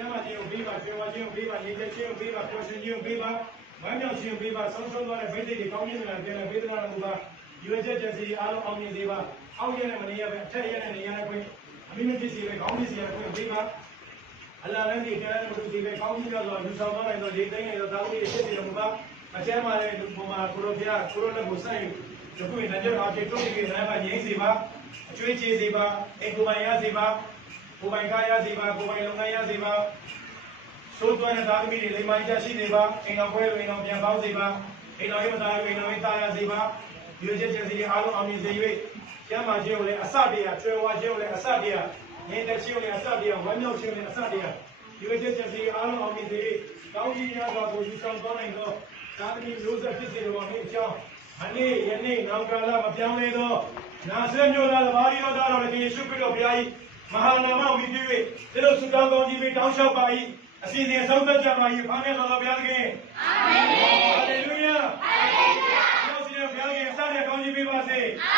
ကျမ်းမာခြင်းကိုပေးပါကျွေးဝခြင်းကိုပေးပါနေသက်ခြင်းကိုပေးပါပျော်ရွှင်ခြင်းကိုပေးပါဝမ်းမြောက်ခြင်းကိုပေးပါဆုံးရှုံးသွားတဲ့ဗိသိက်တွေကောင်းခြင်းတွေပြန်လည်ပေးသနာတော်မူပါရွေချက်ချက်စီအားလုံးအောင်မြင်စေပါအောက်ရတဲ့မနေရပဲအထက်ရတဲ့နေရာနဲ့ခွင့်အမိမဖြစ်စီပဲခေါင်းဖြစ်စီရခွင့်ပေးပါအလ္လာဟ်လည်းဒီကံနဲ့ဒီပဲကောင်းကြီးရစွာယူဆောင်သွားနိုင်သောဒီသိငယ်သောသာဝတိဖြစ်စီတော်မူပါအကျမ်းမာတဲ့လူပေါ်မှာကိုရိုပြကိုရိုလက်ကိုဆိုင်ယခုနကြအဖြစ်တို့ဒီကနေ့ကငြိမ်းစေပါအကျွေးချေစေပါအိမ်ကိုယ်ပိုင်ရစေပါကိုယ်ပိုင်ကားရစေပါကိုယ်ပိုင်လုပ်ငန်းရစေပါသို့တော်တဲ့သာသမီတွေလိမ္မာကြရှိစေပါအိမ်တော်ခွဲအိမ်တော်ပြန်ပေါင်းစေပါအိမ်တော်ရဲ့မသားအိမ်တော်ရဲ့သားရစေပါဒီချက်ချက်စီအားလုံးအောင်မြင်စေ၍ကျမ်းမာခြင်းကိုလည်းအစတရားကျွဲဝါခြင်းကိုလည်းအစတရားငြိမ်သက်ခြင်းကိုလည်းအစတရားဝမ်းမြောက်ခြင်းကိုလည်းအစတရားဒီချက်ချက်စီအားလုံးအောင်မြင်စေ၍ကောင်းကြီးများစွာကိုယူဆောင်သွားနိုင်သောသာသမီမျိုးဆက်ဖြစ်စေတော်မူအကြောင်းအနည်းယနေ့နောက်ကာလမပြောင်းလဲသောနာဆွေမျိုးသားသဘာဝတော်သားတော်ယေရှုခရစ်တော်ဘုရား၏မဟာနာမဝိပြု၍ဒီလိုဆုတောင်းကောင်းကြီးပေးတောင်းလျှောက်ပါ၏အစီအစဉ်ဆုံးသက်ကြပါ၏ဖာမြတ်တော်ဘုရားသခင်အာမင်ဟာလေလုယာဟာလေလုယာဘုရားရှင်ဘုရားခင်အစနဲ့ကောင်းကြီးပေးပါစေအာ